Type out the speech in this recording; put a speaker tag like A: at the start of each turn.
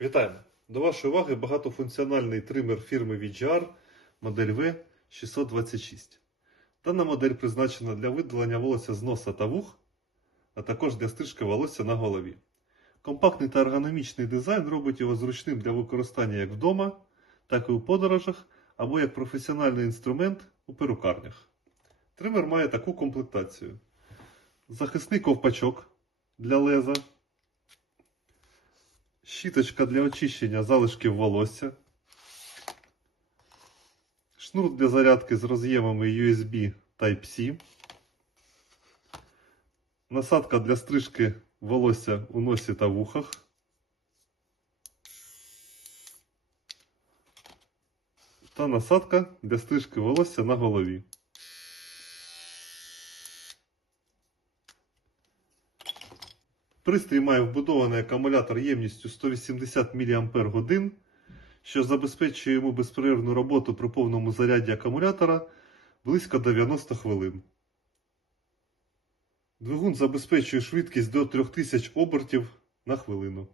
A: Вітаємо! До вашої уваги багатофункціональний тример фірми VGR модель V626. Дана модель призначена для видалення волосся з носа та вух, а також для стрижки волосся на голові. Компактний та ергономічний дизайн робить його зручним для використання як вдома, так і у подорожах або як професіональний інструмент у перукарнях. Тример має таку комплектацію: захисний ковпачок для леза, щіточка для очищення залишків волосся, шнур для зарядки з роз'ємами USB Type-C, насадка для стрижки волосся у носі та вухах, та насадка для стрижки волосся на голові. Пристрій має вбудований акумулятор ємністю 180 мАч, що забезпечує йому безперервну роботу при повному заряді акумулятора близько 90 хвилин. Двигун забезпечує швидкість до 3000 обертів на хвилину.